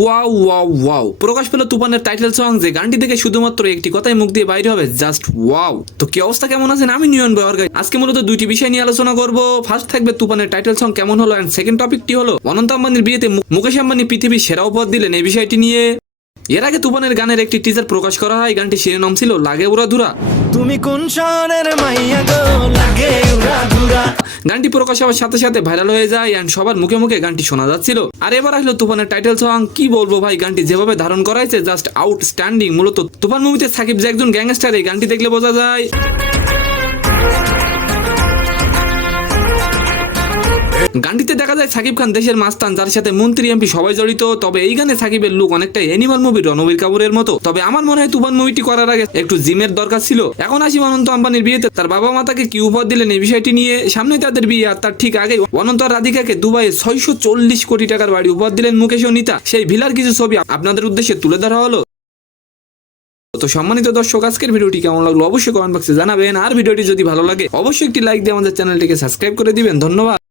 Wow wow wow, প্রকাশ পেল তুফানের title song, যে গানটি থেকে শুধুমাত্র একটি কথাই মুখ দিয়ে বাইরে হবে, জাস্ট ওয়াও। তো কি অবস্থা, কেমন আছেন? আমি নিয়ন বয়ার গাই। আজকে মূলত দুইটি বিষয় নিয়ে আলোচনা করব। ফার্স্ট থাকবে তুফানের টাইটেল সং কেমন হলো, এন্ড সেকেন্ড টপিকটি হলো অনন্ত আম্বানির বিয়েতে মুকেশ আম্বানি পৃথিবীর সেরা উপহার দিলেন, এই বিষয়টি নিয়ে। এর আগে তুফানের গানের একটি টিজার প্রকাশ করা হয়। গানটি শিরোনাম ছিল লাগে উড়া ধুরা। তুমি কোন শহরের মাইয়া গো, লাগে উড়া ধুরা। গানটি প্রকাশ হওয়ার সাথে সাথে ভাইরাল হয়ে যায় এন্ড সবার মুখে মুখে গানটি শোনা যাচ্ছিল। আর এবার আসলো তুফানের টাইটেল সং। কি বলবো ভাই, গানটি যেভাবে ধারণ করা হয়েছে জাস্ট আউটস্ট্যান্ডিং। মূলত তুফান মুভিতে সাকিব যে একজন গ্যাংস্টার, এই গানটি দেখলে বোঝা যায়। গানটিতে দেখা যায় সাকিব খান দেশের মাস্তান, যার সাথে মন্ত্রী এমপি সবাই জড়িত। তবে এই গানে সাকিবের লুক অনেকটা অ্যানিমাল মুভির রণবীর কাপুরের মতো। তবে আমার মনে হয় তুফান মুভিটি করার আগে একটু জিমের দরকার ছিল। এখন আসি অনন্ত আম্বানির বিয়েতে তার বাবা মা তাকে কি উপহার দিলেন, এই বিষয়টি নিয়ে। সামনে তাদের বিয়ে, আর তার ঠিক আগে অনন্ত আর রাধিকাকে দুবাইয়ে 640 কোটি টাকার বাড়ি উপহার দিলেন মুকেশ ও নিতা। সেই ভিলার কিছু ছবি আপনাদের উদ্দেশ্যে তুলে ধরা হলো। তো সম্মানিত দর্শক, আজকের ভিডিওটি কেমন লাগলো অবশ্যই কমেন্ট বক্সে জানাবেন। আর ভিডিওটি যদি ভালো লাগে অবশ্যই একটি লাইক দিয়ে আমাদের চ্যানেলটিকে সাবস্ক্রাইব করে দিবেন। ধন্যবাদ।